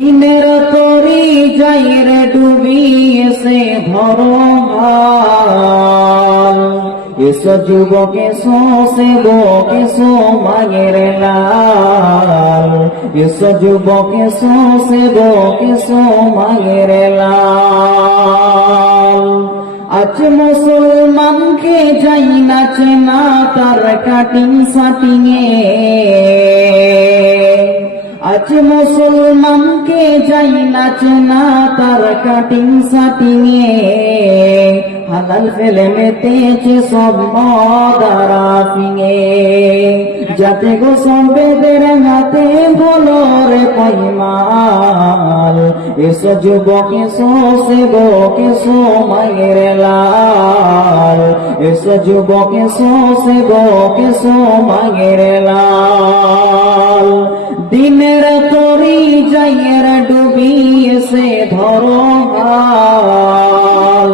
দিনের তরি যাইর ডুবিয়েছে ধরো হাল, এসো যুবক এসো সেবক এসো মায়ের লাল, এসো যুবক এসো সেবক এসো মায়ের লাল। আজ মুসলমানকে যাই নাচে না তার কাটিং সাটিংয়ে, আজ মুসলমানকে যাই নাচে না তার কাটিং সাটিংয়ে, হালাল ফেলে মেতেছে সব মদারা ফিঙে, যাতে গো সম্বেদের হাতে বলো রে পয়মাল, এসো যুবক এসো সেবক এসো মায়ের লাল, এসো যুবক এসো সেবক এসো মায়ের লাল। দিনের তরি যাইয়ের ডুবিয়েছে ধরো হাল,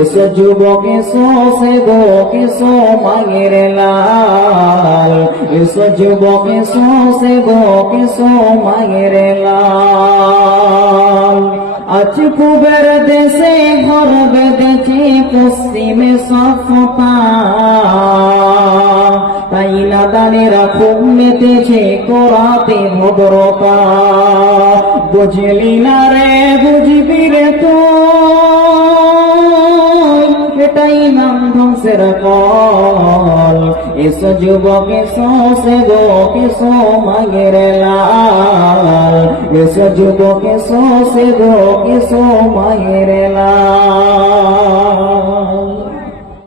এসো যুবক এসো সেবক এসো মায়ের লাল, এসো যুবক এসো সেবক এসো মায়ের লাল। আজ পূবের দেশে ঘর বেঁধেছে পশ্চিমে সফতা, তাই নাদানেরা খুব মেতেছে করাতে ভদ্রতা, বুঝলি না রে বুঝবি রে তো, এটাই নাম ধ্বংসের ফল। এসো যুবক এসো সেবক এসো মায়ের লাল, এসো যুবক এসো সেবক এসো মায়ের লাল।